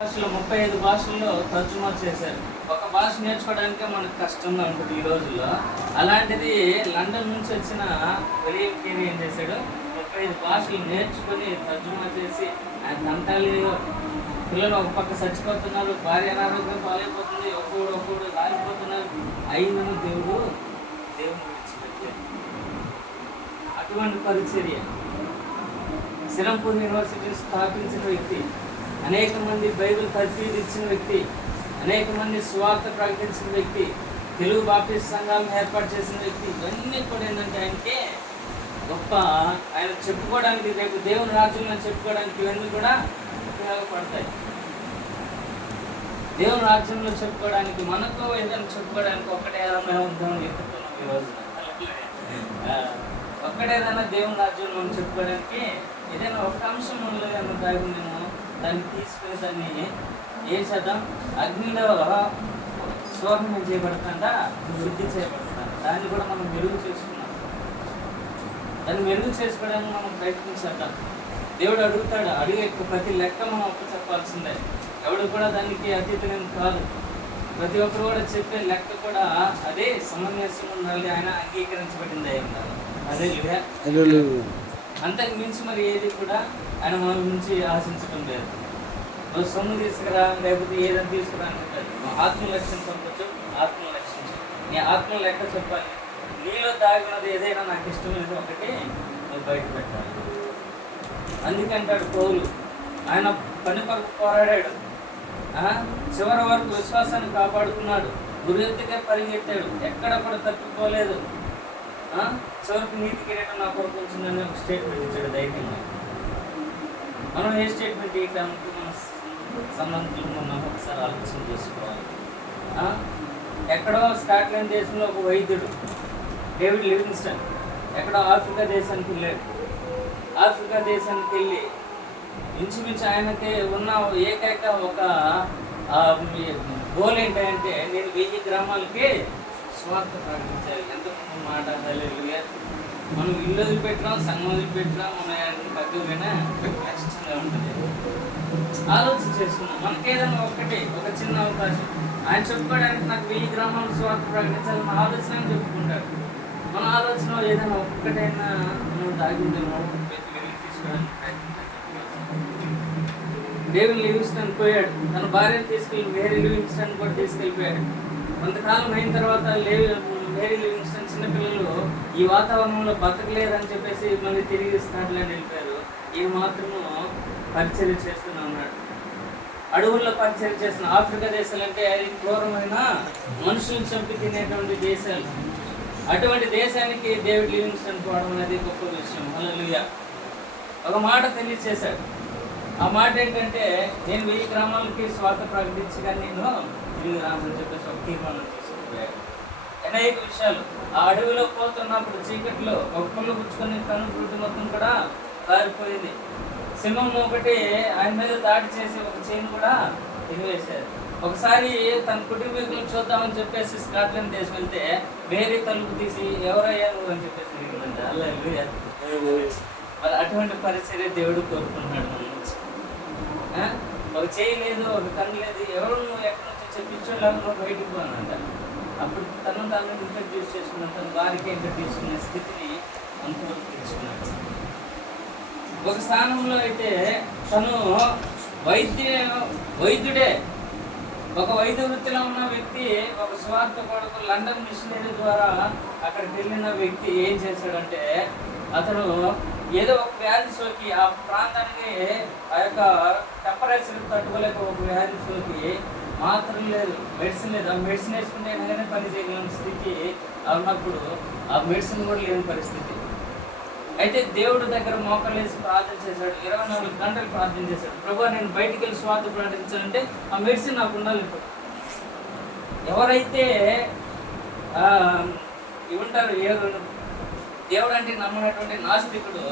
భాషలో 35 భాషల్లో తర్జుమా చేశారు. ఒక భాష నేర్చుకోవడానికే మనకు కష్టంగా ఉంటుంది ఈ రోజుల్లో. అలాంటిది లండన్ నుంచి వచ్చిన విలియం కేరీ ఏం చేశాడు, 35 భాషలు నేర్చుకొని తర్జుమా చేసి ఆయన తంటాలి. పిల్లలు ఒక పక్క చచ్చిపోతున్నారు, భార్య అనారోగ్యం పాలైపోతుంది, ఒక్కొక్కడు రాలిపోతున్నారు. అయినను దేవుడు విడిచిపెట్టాడు. అటువంటి పరిచర్య సిరంపూర్ యూనివర్సిటీని స్థాపించిన వ్యక్తి, అనేక మంది బైబిల్ తర్ఫీదు ఇచ్చిన వ్యక్తి, అనేక మంది స్వార్థ ప్రకటించిన వ్యక్తి, తెలుగు బాప్టిస్ట్ సంఘాలను ఏర్పాటు చేసిన వ్యక్తి. ఇవన్నీ కూడా ఏంటంటే ఆయనకి గొప్ప, ఆయన చెప్పుకోవడానికి, రేపు దేవుని రాజ్యంలో చెప్పుకోవడానికి ఇవన్నీ కూడా ఉపయోగపడతాయి. దేవుని రాజ్యంలో చెప్పుకోవడానికి, మనకు ఏదైనా చెప్పుకోవడానికి ఒక్కటే ఏదైనా ఉందామని చెప్తున్నాం ఈరోజు. ఒక్కటేదైనా దేవుని రాజ్యంలో చెప్పుకోవడానికి ఏదైనా ఒక అంశం మనలో ఏమన్నా దాగుందేమో దాన్ని తీసుకుని దాన్ని ఏం చేద్దాం, అగ్నిలో శోభనం చేయబడకుండా శుద్ధి చేయబడతాం. దాన్ని కూడా మనం మెరుగు చేసుకున్నాం. దాన్ని మెరుగు చేసుకోవడానికి మనం ప్రయత్నించేద్దాం. దేవుడు అడుగుతాడు, అడిగే ప్రతి లెక్క మనం ఒక్క చెప్పాల్సిందే. ఎవడు కూడా దానికి అతీతం కాదు. ప్రతి ఒక్కరు కూడా చెప్పే లెక్క కూడా అదే సమంజసం ఉండాలి, ఆయన అంగీకరించబడింది అయి ఉండాలి. అదే అంతకు మించి మరి ఏది కూడా ఆయన మన నుంచి ఆశించడం లేదు. నువ్వు సొమ్ము తీసుకురా, లేకపోతే ఏదైనా తీసుకురా అంటే ఆత్మలక్ష్యం పంపచ్చు, ఆత్మలక్షించు. నీ ఆత్మ లెక్క చెప్పాలి. నీలో దాగినది ఏదైనా నాకు ఇష్టం లేదు ఒకటి నువ్వు బయట పెట్టాలి. అందుకంటాడు పౌలు, ఆయన పని కొరకు పోరాడాడు, చివరి వరకు విశ్వాసాన్ని కాపాడుకున్నాడు, గురెత్తుగా పరిగెత్తాడు, ఎక్కడ కూడా తప్పిపోలేదు. చివరికి నీతి కిరీటం నా కొరకు ఉంటుందని ఒక స్టేట్మెంట్ ఇచ్చాడు ధైర్యంగా. మనం ఏ స్టేట్మెంట్ ఇవ్వడానికి మన సంబంధించిన మనం ఒకసారి ఆలోచన చేసుకోవాలి. ఎక్కడో స్కాట్లాండ్ దేశంలో ఒక వైద్యుడు డేవిడ్ లివింగ్స్టన్ ఎక్కడో ఆఫ్రికా దేశానికి వెళ్ళాడు. ఆఫ్రికా దేశానికి వెళ్ళి ఇంచుమించు ఆయనకి ఉన్న ఏకైక ఒక గోల్ ఏంటంటే, నేను 1000 గ్రామాలకి స్వార్థ ప్రకటించాలి. ఎంత మాట. హల్లెలూయా. మనం ఇల్లు వదిలిపెట్టినాం, సంఘం వదిలిపెట్టినాం, మన తగ్గపోయినా కష్టంగా ఉంటుంది. ఆలోచన చేసుకున్నాం. మనకి ఏదైనా ఒక్కటి ఒక చిన్న అవకాశం, ఆయన చెప్పుకోవడానికి నాకు 1000 గ్రామాలు స్వార్థ ప్రకటించాలి మన ఆలోచన అని చెప్పుకుంటాడు. మన ఆలోచన ఏదైనా ఒక్కటైనా మనం దాగిందేమో వెళ్ళి తీసుకోవడానికి ప్రయత్నించాలి. డేవిడ్ లివింగ్స్టన్ పోయాడు, తన భార్యను తీసుకెళ్ళి మేరీ లివింగ్స్టన్ కూడా తీసుకెళ్ళిపోయాడు. కొంతకాలం అయిన తర్వాత మేరీ లివింగ్స్టన్ చిన్నపిల్లలు ఈ వాతావరణంలో బతకలేదని చెప్పేసి మళ్ళీ తిరిగి స్కాట్లాండ్ వెళ్ళిపోయారు. ఈయన మాత్రము పరిచర్య చేస్తూనే ఉన్నాడు. అడవుల్లో పరిచర్య చేస్తున్న ఆఫ్రికా దేశాలు అంటే అది క్రూరమైన మనుషులను చంపి తినేటువంటి దేశాలు. అటువంటి దేశానికి డేవిడ్ లివింగ్స్టన్ పోవడం అనేది గొప్ప విషయం. హల్లెలూయా. ఒక మాట తెలియచేశాడు. ఆ మాట ఏంటంటే, నేను 1000 గ్రామాలకి స్వార్థ ప్రకటించగా నేను తిరిగి రామని చెప్పేసి ఒక తీర్మానం తీసుకుపోయాడు. అనేక విషయాలు ఆ అడవిలో పోతున్నప్పుడు చీకట్లో ఒక పుల్ల పుచ్చుకొని కనుగుడ్డు మొత్తం కూడా కారిపోయింది. సింహం ఒకటి ఆయన మీద దాడి చేసి ఒక చైన్ కూడా తినివేశారు. ఒకసారి తన కుటుంబీకులను చూద్దామని చెప్పేసి స్కాట్లాండ్ దేశం వెళ్తే వేరే తలుపు తీసి ఎవరయ్యా నువ్వు అని చెప్పేసి తిరిగిందంట. హల్లెలూయా. మరి అటువంటి పరిచర్య దేవుడు కోరుకుంటున్నాడు మన నుంచి. ఒక చేయి లేదు, ఒక కన్ను లేదు, ఎవరు నువ్వు ఎక్కడి నుంచి చెప్పించోళ్ళ నువ్వు బయటికి పోనంట. అప్పుడు తను ఇంట్రడ్యూస్ చేసుకున్నాడు, తన వారికి ఇంట్రడ్యూస్ చేసుకునే స్థితిని అంతవరకు తెచ్చుకున్నాడు. ఒక స్థానంలో అయితే తను వైద్యుడే, ఒక వైద్య వృత్తిలో ఉన్న వ్యక్తి, ఒక స్వార్థ కొడుకు లండన్ మిషనరీ ద్వారా అక్కడికి వెళ్ళిన వ్యక్తి ఏం చేశాడంటే, అతను ఏదో ఒక వ్యాధి సోకి ఆ ప్రాంతానికి ఆ యొక్క టెంపరేచర్ తట్టుకోలేక ఒక వ్యాధి సోకి మాత్రం లేదు, మెడిసిన్ లేదు. ఆ మెడిసిన్ వేసుకుంటే ఏదైనా పని చేయగలిగిన స్థితి ఉన్నప్పుడు ఆ మెడిసిన్ కూడా లేని పరిస్థితి. అయితే దేవుడు దగ్గర మోకలేసి ప్రార్థన చేశాడు. 24 గంటలు ప్రార్థన చేశాడు. ప్రభువా, నేను బయటికి వెళ్ళి స్వార్థ ప్రకటించాలంటే ఆ మెడిసిన్ నాకు ఉండాలి. ఇప్పుడు ఎవరైతే ఉంటారు దేవుడు అంటే నమ్మనటువంటి నాస్తికుడు,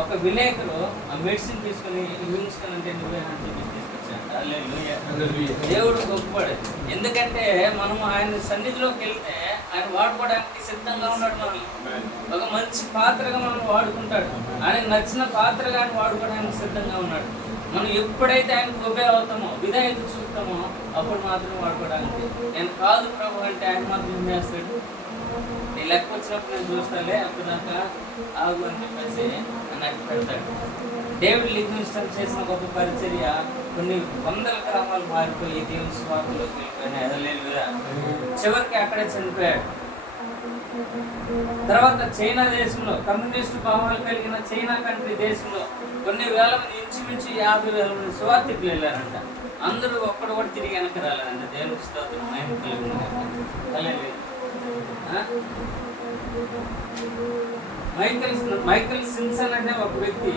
ఒక విలేకరు ఆ మెడిసిన్ తీసుకుని లివింగ్స్టన్ అంటే నువ్వేనా చెప్పి తీసుకొచ్చాడు. హల్లెలూయా. దేవుడు గొప్పవాడు. ఎందుకంటే మనం ఆయన సన్నిధిలోకి వెళ్తే ఆయన వాడుకోవడానికి సిద్ధంగా ఉన్నాడు. మనం ఒక మంచి పాత్రగా మనం వాడుకుంటాడు. ఆయనకు నచ్చిన పాత్రగా ఆయన వాడుకోవడానికి సిద్ధంగా ఉన్నాడు. మనం ఎప్పుడైతే ఆయనకు ఒబే అవుతామో, విధేయత చూపుతామో, అప్పుడు మాత్రం వాడుకోవడానికి. నేను కాదు ప్రభు అంటే ఆయన మాత్రం ఏం చేస్తాడు? నీ లెక్క వచ్చినప్పుడు నేను చూస్తాలే, అప్పుడాక ఆగు అని చెప్పేసి నాకు పెడతాడు. డేవిడ్ లివింగ్స్టన్ చేసిన గొప్ప పరిచర్య కొన్ని వందల గ్రామాలు మారిపోయి దేవుని స్వార్థలోకి వెళ్ళిపోయినాయి. హల్లెలూయా. చివరికి అక్కడే చనిపోయాడు. తర్వాత చైనా దేశంలో, కమ్యూనిస్టు భావాలు కలిగిన చైనా కంట్రీ దేశంలో కొన్ని వేల మంది, ఇంచుమించు 50,000 మంది సువార్థికులు వెళ్ళారంట. అందరూ ఒక్కడు కూడా తిరిగి వెనక రాలేదంట. దేవునికి స్తోత్రం. మహిమ కలుగును గాక. మైకల్ సిన్సన్ అనే ఒక వ్యక్తి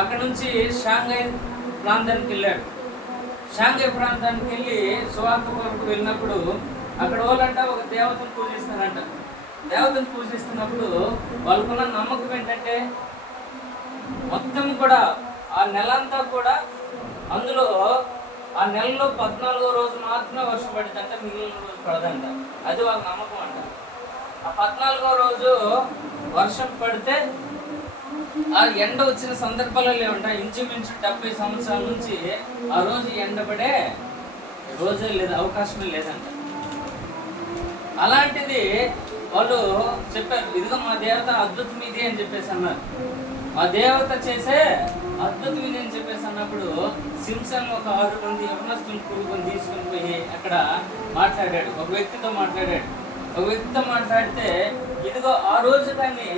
అక్కడ నుంచి షాంఘై ప్రాంతానికి వెళ్ళాడు. షాంఘై ప్రాంతానికి వెళ్ళి సువార్త కొరకు వెళ్ళినప్పుడు అక్కడ వాళ్ళంట ఒక దేవతను పూజిస్తారంట. దేవతను పూజిస్తున్నప్పుడు వాళ్ళకున్న నమ్మకం ఏంటంటే మొత్తం కూడా ఆ నెలంతా కూడా, అందులో ఆ నెలలో 14వ రోజు మాత్రమే వర్షం పడిందంట, మిగిలిన రోజు పడదంట. అది వాళ్ళ నమ్మకం అంట. ఆ 14వ రోజు వర్షం పడితే ఆ ఎండ వచ్చిన సందర్భాలు లేవంట. ఇంచుమించు 70 సంవత్సరాల నుంచి ఆ రోజు ఎండపడే రోజే లేదు, అవకాశమే లేదంట. అలాంటిది వాళ్ళు చెప్పారు, ఇదిగో మా దేవత అద్భుతం ఇది అని చెప్పేసి అన్నారు. మా దేవత చేసే అద్భుతం ఇది అని చెప్పేసి అన్నప్పుడు సింసన్ ఒక 6 మంది యవనస్తులను కూడుకొని తీసుకొని పోయి అక్కడ మాట్లాడాడు. ఒక వ్యక్తితో మాట్లాడితే ఇదిగో ఆ రోజు కానీ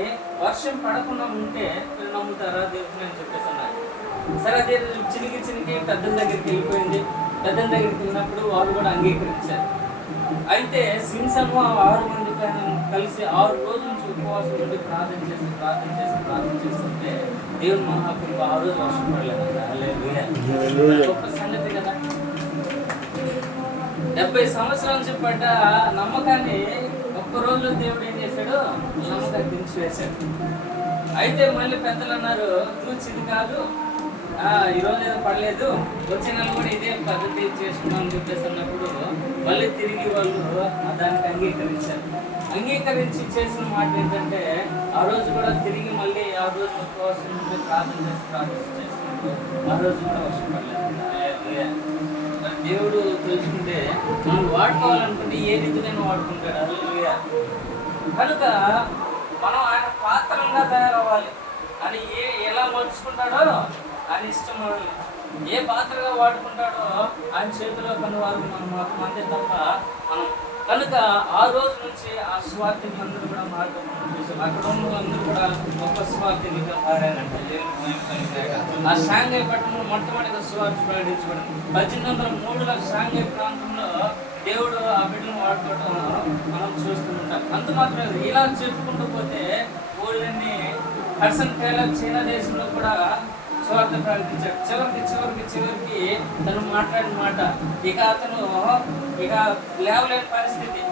వర్షం పడకుండా ఉంటే మీరు నమ్ముతారా దేవుని అని చెప్పేసి అన్నారు. సరే, అదే చినికి పెద్దల దగ్గరికి వెళ్ళిపోయింది. పెద్దల దగ్గరికి వెళ్ళినప్పుడు వాళ్ళు కూడా అంగీకరించారు. అయితే సింసన్ ఆ 6 మంది కలిసి 6 రోజుల నుంచి ఉపవాసం ఉండి ప్రార్థన చేస్తుంటే దేవుని మహాకృప ఆ రోజు వర్షం పడలేదు. గొప్ప సంగతి కదా. 70 సంవత్సరాల నుంచి పడ్డ నమ్మకాన్ని ఒక్క రోజులో దేవుడు ఏం చేశాడు? నమ్మకాన్ని దించివేశాడు. అయితే మళ్ళీ పెద్దలు అన్నారు, చూచింది కాదు, ఈరోజు ఏదో పడలేదు, వచ్చే నెల కూడా ఇదే పద్ధతి చేసుకున్నాం అని చెప్పేసి అన్నప్పుడు మళ్ళీ తిరిగి వాళ్ళు దానికి అంగీకరించి చేసిన మాట ఏంటంటే ఆ రోజు కూడా తిరిగి మళ్ళీ ఆ రోజు ఉపవాసం ప్రార్థన చేస్తున్నప్పుడు ఆ రోజు కూడా వర్షం పడలేదు. దేవుడు తెలుసుకుంటే మనం వాడుకోవాలనుకుంటే ఏ రీతికైనా వాడుకుంటాడు. హల్లెలూయా. కనుక మనం ఆయన పాత్రలుగా తయారవ్వాలి. అని ఎలా మలుచుకుంటాడో ఆయన ఇష్టం. ఏ పాత్రగా వాడుకుంటాడో ఆయన చేతిలో కనువారు మనం అంతే తప్ప మనం. కనుక ఆ రోజు నుంచి ఆ స్వార్థికులందరూ కూడా మార్గం చూసాం. అక్కడ ఉన్న వాళ్ళందరూ కూడా గొప్ప స్వార్థికులుగా మారారంట. ఆ షాంఘై పట్టణంలో మొట్టమొదటిగా స్వార్థ ప్రకటించబడింది. 1803లో షాంఘై ప్రాంతంలో దేవుడు ఆ బిడ్డను వాడుకోవడం మనం చూస్తుంటాం. అంత మాత్రమే ఇలా చెప్పుకుంటూ పోతే ఊళ్ళన్నీ హడ్సన్ పేలర్ చైనా దేశంలో కూడా స్వార్థ ప్రకటించాడు. చివరికి తను మాట్లాడిన మాట, అతను లేవలేని పరిస్థితి.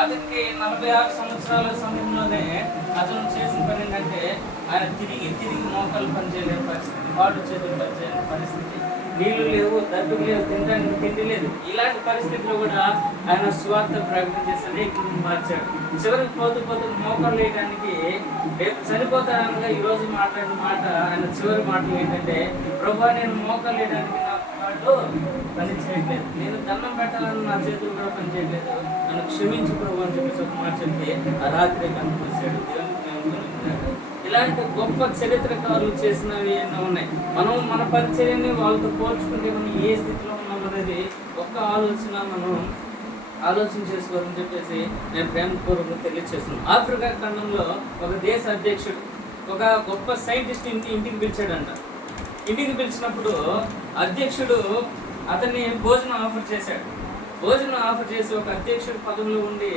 అతనికి 46 సంవత్సరాల సమయంలోనే అతను చేసిన పని ఏంటంటే ఆయన తిరిగి మోకాలు పనిచేయలేని పరిస్థితి, వాడు చేతులు పనిచేయలేని పరిస్థితి, నీళ్లు లేవు, దబ్బులు లేవు, తినడానికి తిండి లేదు. ఇలాంటి పరిస్థితుల్లో కూడా ఆయన స్వార్థ ప్రకటన చేసి అనేకులను మార్చాడు. చివరికి పోతూ మోకాలు వేయడానికి రేపు చనిపోతాడనగా ఈరోజు మాట్లాడిన మాట, ఆయన చివరి మాటలు ఏంటంటే, ప్రభువా నేను మోకాలు వేయడానికి నాకు వాళ్ళు పని చేయట్లేదు, నేను దండం పెట్టాలని నా చేతులు కూడా పని చేయట్లేదు, నన్ను క్షమించు ప్రభు అని చెప్పేసి ఒక మాట చెప్పి ఆ రాత్రి కనిపిస్తాడు. ఇలాంటి గొప్ప చరిత్రకారులు చేసినవి ఎన్నో ఉన్నాయి. మనం మన పరిచర్యని వాళ్ళతో పోల్చుకుంటే మనం ఏ స్థితిలో ఉన్నాం అనేది ఒక్క మనం ఆలోచన చేసుకోవాలని చెప్పేసి నేను ప్రేమపూర్వకంగా తెలియజేస్తున్నాను. ఆఫ్రికా ఖండంలో ఒక దేశ అధ్యక్షుడు ఒక గొప్ప సైంటిస్ట్ ఇంటికి పిలిచాడంట. ఇంటికి పిలిచినప్పుడు అధ్యక్షుడు అతన్ని భోజనం ఆఫర్ చేశాడు. భోజనం ఆఫర్ చేసి ఒక అధ్యక్షుడు పదవిలో ఉండి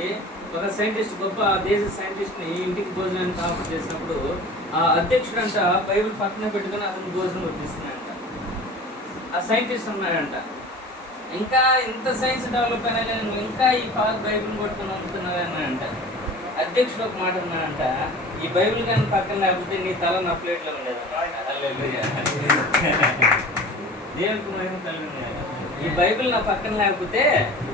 ఒక సైంటిస్ట్, గొప్ప దేశ సైంటిస్ట్ని ఇంటికి భోజనానికి ఆఫర్ చేసినప్పుడు ఆ అధ్యక్షుడు అంట బైబిల్ పక్కన పెట్టుకుని అతను భోజనం వడ్డిస్తున్నాడంట. ఆ సైంటిస్ట్ ఉన్నాడంట, ఇంకా ఇంత సైన్స్ డెవలప్ అయినా కానీ నువ్వు ఇంకా ఈ బైబిల్ పట్టుకుని అమ్ముతున్నావు అన్నాడంట. అధ్యక్షుడు ఒక మాట ఉన్నాడంట, ఈ బైబిల్ కానీ పక్కన లేకపోతే నీ తల నా ప్లేట్లో ఉండేది. దేవునికి మహిమ కలుగుతుంది. ఈ బైబిల్ నా పక్కన లేకపోతే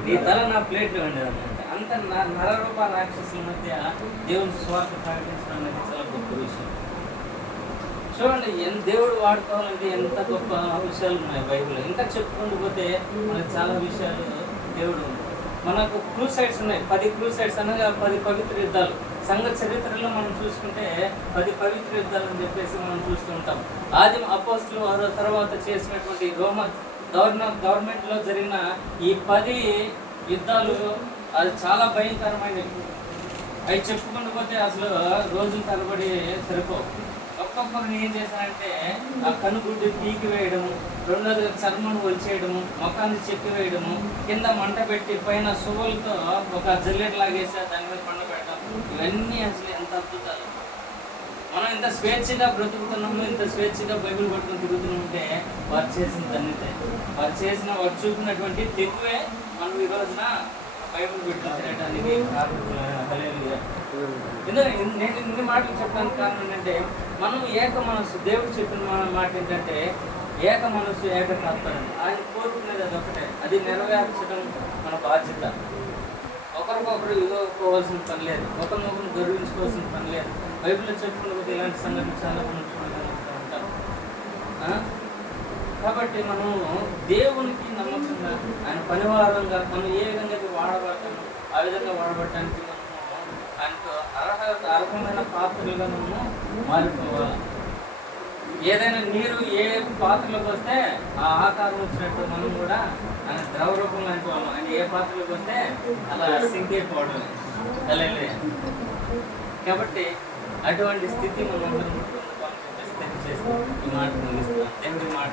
నీ తల నా ప్లేట్లో ఉండేది అన్నమాట. అంత నరరూప రాక్షసుల మధ్య దేవుని స్వార్థ ప్రకటించడం అనేది చాలా గొప్ప విషయం. చూడండి దేవుడు వాడుకోవాలంటే ఎంత గొప్ప విషయాలు ఉన్నాయి బైబిల్లో. ఇంకా చెప్పుకుంటూ పోతే మనకు చాలా విషయాలు దేవుడు. మనకు క్రూసైడ్స్ ఉన్నాయి, 10 క్రూసైడ్స్ అనగా 10 పవిత్ర యుద్ధాలు. సంఘ చరిత్రలో మనం చూసుకుంటే 10 పవిత్ర యుద్ధాలు అని చెప్పేసి మనం చూస్తూ ఉంటాం. ఆది అపోస్తులు వారు తర్వాత చేసినటువంటి రోమన్ గవర్నమెంట్లో జరిగిన ఈ 10 యుద్ధాలు అది చాలా భయంకరమైనవి. అవి చెప్పుకుంటూ పోతే అసలు రోజులు తరబడి సరిపోవు. ఒక్కొక్కరిని ఏం చేశారంటే ఆ కనుగుడ్డు పీకి వేయడము, రెండోది చర్మం ఒలిచేయడము, ముఖాన్ని చెక్కి వేయడము, కింద మంట పెట్టి పైన సువ్వులతో ఒక జల్లెట్ లాగేసి దాని మీద పండు పెట్టడం, ఇవన్నీ అసలు ఎంత అద్భుతాలు. మనం ఇంత స్వేచ్ఛగా బ్రతుకుతున్నాము, ఇంత స్వేచ్ఛగా బైబిల్ పట్టుకుని తిరుగుతుంటే వారు చేసిన ధన్యతే, వారు చూపినటువంటి తెగువే మనం ఈ రోజున బైబిల్ పెట్టుకుని తిరగడానికి హల్లెలూయా. నేను ఇన్ని మాటలు చెప్పడానికి కారణం ఏంటంటే మనం ఏక మనసు, దేవుడు చెప్పిన మాట ఏంటంటే ఏక మనసు ఏక తాత్పర్యం. ఆయన కోరుకునేది అది ఒకటే, అది నెరవేర్చడం మన బాధ్యత. ఒకరికొకరు ఇవ్వకోవాల్సిన పని లేదు, ఒకరినొకరు గౌరవించుకోవాల్సిన పని లేదు. బైబిల్లో చెప్పుకున్నప్పుడు ఇలాంటి సంగతి చాలా మనం చూడగలుగుతూ ఉంటాం. కాబట్టి మనం దేవునికి నమ్మకంగా ఆయన పనివారంగా మనం ఏ విధంగా వాడబడతామో ఆ విధంగా వాడబడటానికి మనము ఆయనకు అర్హమైన పాత్రలుగా మనము మారిపోవాలి. ఏదైనా నీరు ఏ పాత్రలోకి వస్తే ఆ ఆకారం వచ్చినట్టు మనం కూడా ఆయన ద్రవ రూపంలో అనుకోవాలి. ఆయన ఏ పాత్రలోకి వస్తే అలా సింక్ అయిపోవడం. కాబట్టి అటువంటి స్థితి మనం అందరం చేసి ఈ మాట ముగిస్తాం. దేవుడి మాట